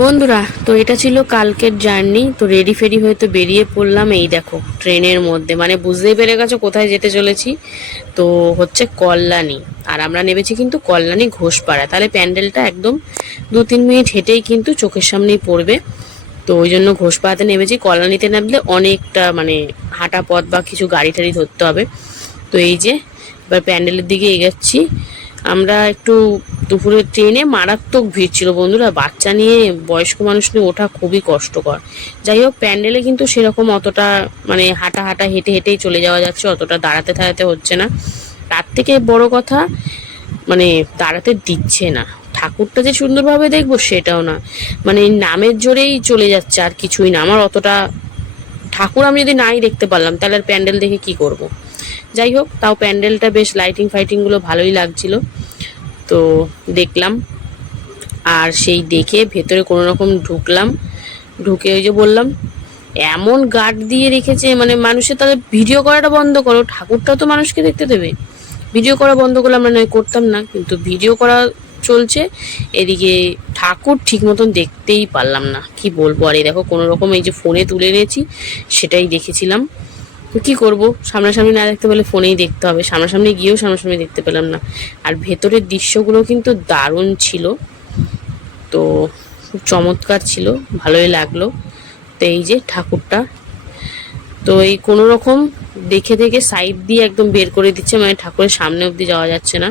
বন্ধুরা, তো এটা ছিল কালকের জার্নি। তো রেডি ফেডি হয়ে তো বেরিয়ে পড়লাম এই দেখো, ট্রেনের মধ্যে। মানে বুঝতেই পেরে গেছো কোথায় যেতে চলেছি? তো হচ্ছে কল্যাণী। আর আমরা নেমেছি কিন্তু কল্যাণী ঘোষপাড়া। তাহলে প্যান্ডেলটা একদম দু তিন মিনিট হেঁটেই কিন্তু চোখের সামনেই পড়বে। তো ওই জন্য ঘোষপাড়াতে নেমেছি। কল্যাণীতে নামলে অনেকটা মানে হাঁটা পথ বা কিছু গাড়ি টাড়ি ধরতে হবে। তো এই যে, এবার প্যান্ডেলের দিকে এগোচ্ছি। আমরা একটু দুপুরের ট্রেনে মারাত্মক ভিড় ছিল বন্ধুরা। বাচ্চা নিয়ে, বয়স্ক মানুষ নিয়ে ওঠা খুবই কষ্টকর। যাই হোক, প্যান্ডেলে কিন্তু সেরকম অতটা মানে হাঁটা হাঁটা হেঁটে হেঁটেই চলে যাওয়া যাচ্ছে, অতটা দাঁড়াতে দাঁড়াতে হচ্ছে না। তার থেকে বড় কথা মানে দাঁড়াতে দিচ্ছে না। ঠাকুরটা যে সুন্দরভাবে দেখব সেটাও না। মানে নামের জোরেই চলে যাচ্ছে আর কিছুই না। আমার অতটা ঠাকুর আমি যদি নাই দেখতে পারলাম, তাহলে আর প্যান্ডেল দেখে কি করব। যাই হোক, তাও প্যান্ডেলটা বেশ লাইটিং ফাইটিংগুলো ভালোই লাগছিল। তো দেখলাম। আর সেই দেখে ভেতরে কোনো রকম ঢুকলাম। ঢুকে ওই যে বললাম, এমন গার্ড দিয়ে রেখেছে মানে মানুষের তাদের ভিডিও করাটা বন্ধ করো। ঠাকুরটা তো মানুষকে দেখতে দেবে। ভিডিও করা বন্ধ করলে আমরা নয়, করতাম না। কিন্তু ভিডিও করা চলছে। এদিকে ঠাকুর ঠিক মতন দেখতেই পারলাম না। কি বলব? আর এই দেখো, কোনো রকম এই যে ফোনে তুলে নিয়েছি সেটাই দেখেছিলাম। তো কী করব? সামনাসামনি না দেখতে পেলে ফোনেই দেখতে হবে। সামনাসামনি গিয়েও সামনাসামনি দেখতে পেলাম না। আর ভেতরের দৃশ্যগুলো কিন্তু দারুণ ছিল। তো খুব চমৎকার ছিল, ভালোই লাগল। তো এই যে ঠাকুরটা। তো এই কোনো রকম দেখে দেখে সাইড দিয়ে একদম বের করে দিচ্ছে মানে ঠাকুরের সামনে অবধি যাওয়া যাচ্ছে না।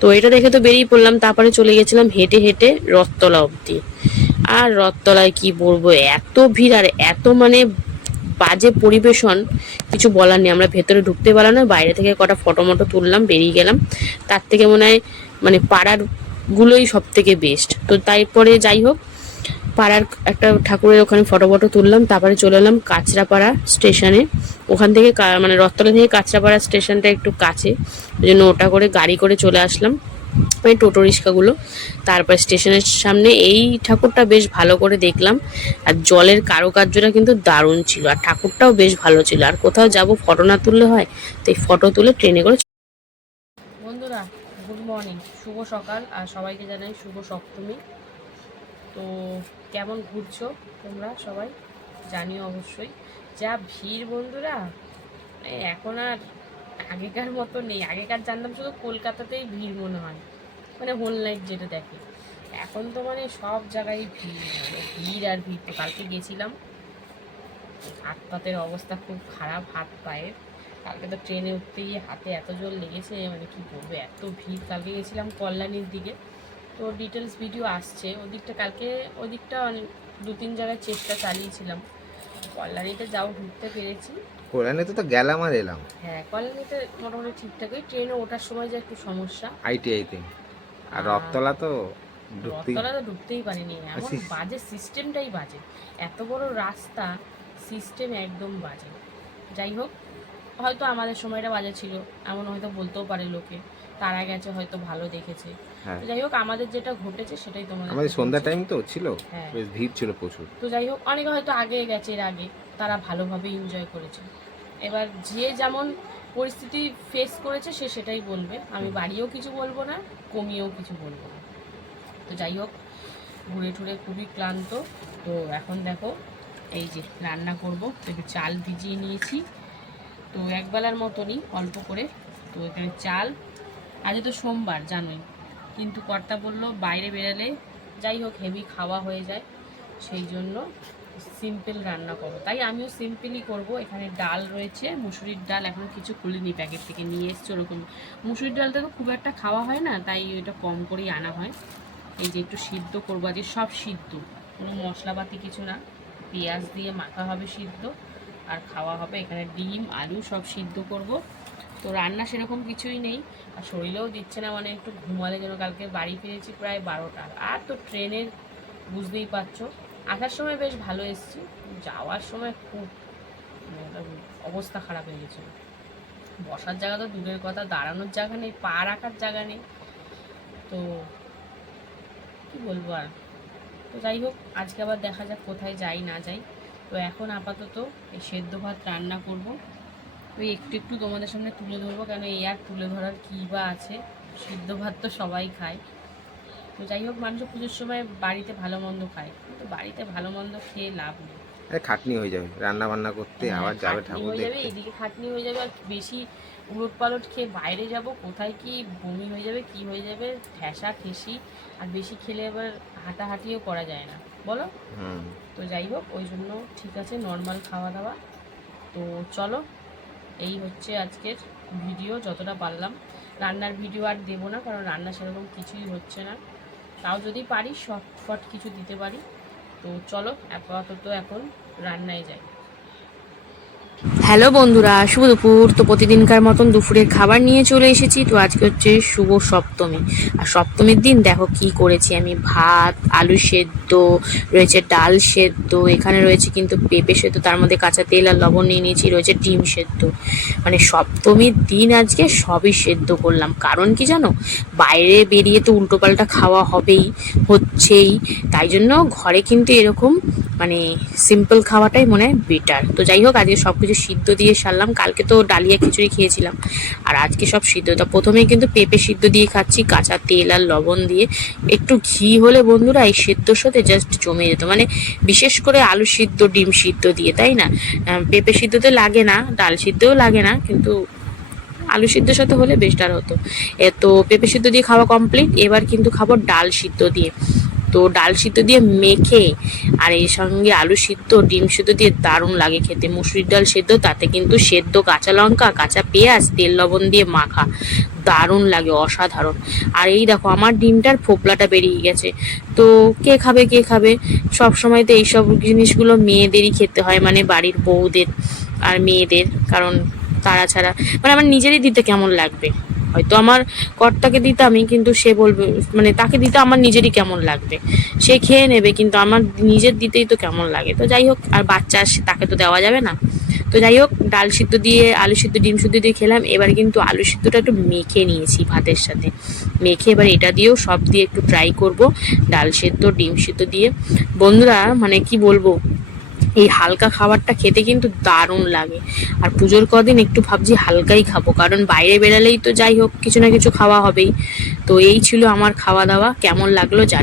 তো এটা দেখে তো বেরিয়ে পড়লাম, তারপরে চলে গেছিলাম হেঁটে হেঁটে রথতলা অবধি। আর রথতলায় কি বলব, এত ভিড় আর এত মানে বাজে পরিবেশন কিছু বলার নেই। আমরা ভেতরে ঢুকতে পারলাম না, বাইরে থেকে কটা ফটো মটো তুললাম, বেরিয়ে গেলাম। তার থেকে মনে হয় মানে পাড়ার গুলোই সব থেকে বেস্ট তো তারপরে যাই হোক, পাড়ার একটা ঠাকুরের ওখানে ফটো ফটো তুললাম, তারপরে চলে এলাম কাঁচরাপাড়া স্টেশনে ওখান থেকে মানে রথতলা থেকে কাঁচরাপাড়া স্টেশনটা একটু কাছে। ওই জন্য ওটা করে গাড়ি করে চলে আসলাম। ওই টোটো রিক্সাগুলো। তারপর স্টেশনের সামনে এই ঠাকুরটা বেশ ভালো করে দেখলাম। আর জলের কারুকার্যটা কিন্তু দারুণ ছিল। আর ঠাকুরটাও বেশ ভালো ছিল। আর কোথাও যাব ফটো না তুললে হয়? তো এই ফটো তুলে ট্রেনে করে বন্ধুরা গুড মর্নিং শুভ সকাল। আর সবাইকে জানাই শুভ সপ্তমী। তো কেমন ঘুরছো তোমরা সবাই? জানিও অবশ্যই। যা ভিড় বন্ধুরা মানে এখন আর আগেকার মতো নেই। আগেকার জানতাম শুধু কলকাতাতেই ভিড় মনে হয়। মানে হোল লাইফ যেটা দেখে। এখন তো মানে সব জায়গায় ভিড়। মানে ভিড় আর ভিড় তো। কালকে গেছিলাম। হাত পাতের অবস্থা খুব খারাপ, হাত পায়ের। কালকে তো ট্রেনে উঠতে গিয়ে হাতে এত জোর লেগেছে মানে কি বলব, এত ভিড়। কালকে গেছিলাম কল্যাণীর দিকে। তো ডিটেলস ভিডিও আসছে। ওদিকটা কালকে, ওদিকটা দু তিন জায়গায় চেষ্টা চালিয়েছিলাম। কল্যাণীতে যাও ঢুকতে পেরেছি। কল্যাণীতে তো গেলাম আর এলাম। হ্যাঁ কল্যাণীতে মোটামুটি ঠিকঠাকই। ট্রেনে ওঠার সময় যে একটু সমস্যা। আইটিআইতে। আর রথতলা তো রথতলা তো ঢুকতেই পারিনি। এমন। বাজে সিস্টেমটাই বাজে। এত বড় রাস্তা সিস্টেম একদম বাজে। যাই হোক হয়তো আমাদের সময়টা বাজে ছিল। এমন হয়তো বলতেও পারে লোকে। তারা গেছে হয়তো ভালো দেখেছে। যাই হোক আমাদের যেটা ঘটেছে সেটাই তোমাদের আমাদের সন্ধ্যা টাইম তো ছিল হ্যাঁ। বেশ ভিড় ছিল প্রচুর। তো যাই হোক অনেকে হয়তো আগে গেছে এর আগে তারা ভালোভাবে এনজয় করেছে। এবার যে যেমন পরিস্থিতি ফেস করেছে সে সেটাই বলবে। আমি বাড়িও কিছু বলব না কমিয়েও কিছু বলব না। তো যাই হোক ঘুরে টুরে খুবই ক্লান্ত। তো এখন দেখো এই যে রান্না করব একটু চাল ভিজিয়ে নিয়েছি। তো একবেলার মতনই অল্প করে তো এখানে চাল। আজ তো সোমবার জানোই। কিন্তু কর্তা বলল, বাইরে বেরালে যাই হোক হেভি খাওয়া হয়ে যায়। সেই জন্য সিম্পল রান্না করব। তাই আমিও সিম্পলই করব। এখানে ডাল রয়েছে, মুসুরির ডাল এখনও কিছু খুলিনি প্যাকেট থেকে, নিয়ে এসছি ওরকম। মুসুরির ডালটা তো খুব একটা খাওয়া হয় না, তাই ওইটা কম করেই আনা হয়। এই যে একটু সিদ্ধ করব, আজকে সব সিদ্ধ, কোনো মশলাপাতি কিছু না। পেঁয়াজ দিয়ে মাখা হবে সিদ্ধ, আর খাওয়া হবে এখানে ডিম, আলু সব সিদ্ধ করব। তো রান্না সেরকম কিছুই নেই। আর শরীরেও দিচ্ছে না মানে একটু ঘুমালে যেন কালকে বাড়ি ফিরেছি প্রায় বারোটা আর তো ট্রেনের বুঝতেই পারছ, আসার সময় বেশ ভালো এসেছি যাওয়ার সময় খুব মানে অবস্থা খারাপ হয়ে গেছিল। বসার জায়গা তো দূরের কথা, দাঁড়ানোর জায়গা নেই, পা রাখার জায়গা নেই। তো কি বলব আর? তো যাই হোক, আজকে আবার দেখা যাক কোথায় যাই না যাই। তো এখন আপাতত এই সেদ্ধ ভাত রান্না করব। ওই একটু একটু তোমাদের সামনে তুলে ধরবো কেন এই আর তুলে ধরার কী বা আছে? সিদ্ধ ভাত তো সবাই খায়। তো যাই হোক মানুষ পুজোর সময় বাড়িতে ভালো মন্দ খায়। কিন্তু বাড়িতে ভালো মন্দ খেয়ে লাভ নেই। খাটনি হয়ে যাবে। রান্না বান্না করতে হ্যাঁ, আবার যাবে ঠাকুর হয়ে যাবে দেখতে। এদিকে খাটনি হয়ে যাবে আর বেশি উলট পালট খেয়ে বাইরে যাব কোথায় কি বমি হয়ে যাবে কি হয়ে যাবে ঠেসা ঠেসি আর বেশি খেলে আবার হাঁটাহাঁটিও করা যায় না। বলো? তো যাই হোক ওই জন্য ঠিক আছে নর্মাল খাওয়া দাওয়া। তো চলো এই হচ্ছে আজকের ভিডিও, যতটা পারলাম। রান্নার ভিডিও আর দেবো না, কারণ রান্না সেরকম কিছুই হচ্ছে না। তাও যদি পারি শর্ট ফট কিছু দিতে পারি। তো চলো, আপাতত এখন রান্নায় যাই। হ্যালো বন্ধুরা, শুভ দুপুর। তো প্রতিদিনকার মতন দুপুরের খাবার নিয়ে চলে এসেছি। তো আজকে হচ্ছে শুভ সপ্তমী। আর সপ্তমীর দিন দেখো কি করেছি আমি। ভাত, আলু সেদ্ধ, রয়েছে ডাল সেদ্ধ, এখানে রয়েছে কিন্তু পেঁপে সেদ্ধ, তার মধ্যে কাঁচা তেল আর লবণ নিয়ে নিয়েছি, রয়েছে ডিম সেদ্ধ। মানে সপ্তমীর দিন আজকে সবই সেদ্ধ করলাম। কারণ কি জানো? বাইরে বেরিয়ে তো উল্টোপাল্টা খাওয়া হবেই, হচ্ছেই। তাই জন্য ঘরে কিন্তু এরকম মানে সিম্পল খাওয়াটাই মনে হয় বেটার তো যাই হোক, আজকে সব কিছু সিদ্ধ দিয়ে সারলাম। কালকে তো ডালিয়া খিচুড়ি খেয়েছিলাম। আর আজকে সব সিদ্ধ। তা প্রথমেই কিন্তু পেঁপে সিদ্ধ দিয়ে খাচ্ছি, কাঁচা তেল আর লবণ দিয়ে। একটু ঘি হলে বন্ধুরা এই সিদ্ধর সাথে জাস্ট জমে যেত। মানে বিশেষ করে আলু সিদ্ধ, ডিম সিদ্ধ দিয়ে, তাই না? পেঁপে সিদ্ধতে লাগে না, ডাল সিদ্ধও লাগে না, কিন্তু আলু সিদ্ধর সাথে হলে বেস্টার হতো। এ তো পেঁপে সিদ্ধ দিয়ে খাওয়া কমপ্লিট এবার কিন্তু খাব ডাল সিদ্ধ দিয়ে। তো ডাল সিদ্ধ দিয়ে মেখে আর এর সঙ্গে আলু সিদ্ধ, ডিম সিদ্ধ দিয়ে দারুণ লাগে খেতে। মুসুরির ডাল সেদ্ধ, তাতে কিন্তু সেদ্ধ কাঁচা লঙ্কা, কাঁচা পেঁয়াজ, তেল, লবণ দিয়ে মাখা। দারুণ লাগে, অসাধারণ। আর এই দেখো, আমার ডিমটার ফোপলাটা বেরিয়ে গেছে। তো কে খাবে কে খাবে? সব সময় তো এইসব জিনিসগুলো মেয়েদেরই খেতে হয় মানে বাড়ির বউদের আর মেয়েদের, কারণ তারা ছাড়া। মানে আমার নিজেরই দিতে কেমন লাগবে? হয়তো আমার কর্তাকে দিতামই কিন্তু সে বলবে মানে তাকে দিতে আমার নিজেরই কেমন লাগবে। সে খেয়ে নেবে, কিন্তু আমার নিজের দিতেই তো কেমন লাগে। তো যাই হোক, আর বাচ্চা আসছে তাকে তো দেওয়া যাবে না। তো যাই হোক, ডাল সিদ্ধ দিয়ে, আলু সিদ্ধ, ডিম সিদ্ধ দিয়ে খেলাম। এবার কিন্তু আলু সিদ্ধটা একটু মেখে নিয়েছি ভাতের সাথে। মেখে এবার এটা দিয়েও সব দিয়ে একটু ট্রাই করব, ডাল সিদ্ধ, ডিম সিদ্ধ দিয়ে। বন্ধুরা মানে কি বলব? এই হালকা খাবারটা খেতে কিন্তু দারুণ লাগে। আর পুজোর কদিন একটু ভাবছি হালকাই খাব, কারণ বাইরে বেরালেই তো যাই হোক, কিছু না কিছু খাওয়া হবেই। তো এই ছিল আমার খাওয়া দাওয়া, কেমন লাগল জানি